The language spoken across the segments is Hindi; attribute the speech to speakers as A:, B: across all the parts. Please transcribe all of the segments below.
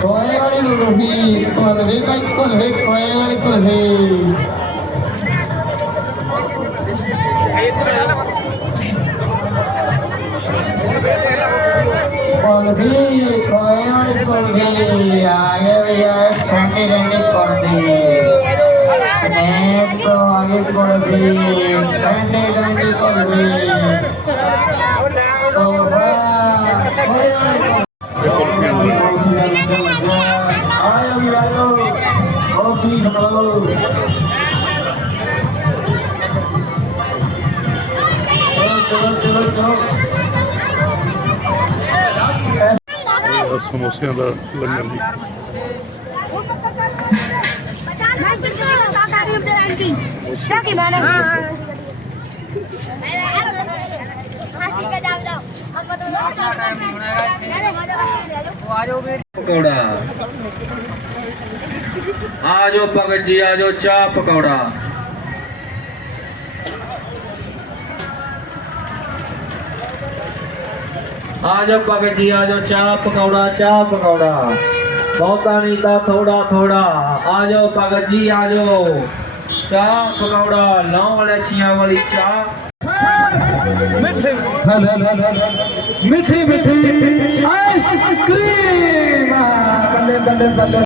A: கோயவாளி ரூபி கொல்வே பை கொல்வே கோயவாளி கொல்வே கொல்வி கோயவாளி கொல்வி ஆகவே கொண்டு ரெண்டு கொண்டு நேற்று ஆகி கொள்வி ரெண்டு
B: ਸਮੋਸਿਆਂ ਦਾ ਲੰਗਰ ਜੀ क्या मैंने हाँ ठीक है जाओ जाओ अब बताओ पकौड़ा आ जाओ भगत जी आ जाओ चाह पकौड़ा आ जाओ भगत जी आ जाओ चाह पकौड़ा चाह पकौड़ा बहुता नहीं था थोड़ा थोड़ा आ जाओ भगत जी आ जाओ चाह पकौड़ा लौंग इलायचियाँ वाली चाह मिठी मिठी आइसक्रीम बल्ले बल्ले बल्ले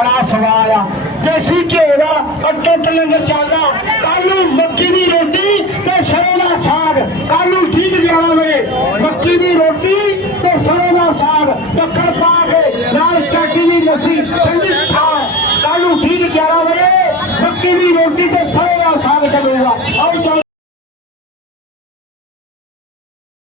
C: ਬੜਾ ਸਵਾਦ ਆ। ਦੇਸੀ ਘਿਓ ਦਾ ਅਟੁੱਟ ਲੰਗਰ ਚੱਲਦਾ? ਕੱਲ ਨੂੰ ਮੱਕੀ ਦੀ ਰੋਟੀ ਤੇ ਸਰੋਂ ਦਾ ਸਾਗ। ਕੱਲ ਨੂੰ ਠੀਕ 11 ਵਜੇ ਮੱਕੀ ਦੀ ਰੋਟੀ ਤੇ ਸਰੋਂ ਦਾ ਸਾਗ। ਟੱਕਰ ਪਾ ਕੇ ਨਾਲ ਚਾਟੀ ਦੀ ਲੱਸੀ ਠੰਡੀ ਛਾਂ ਕੱਲ ਨੂੰ ਠੀਕ 11 ਵਜੇ ਮੱਕੀ ਦੀ ਰੋਟੀ ਤੇ ਸਰੋਂ ਦਾ ਸਾਗ ਚੱਲੂਗਾ। ਆਓ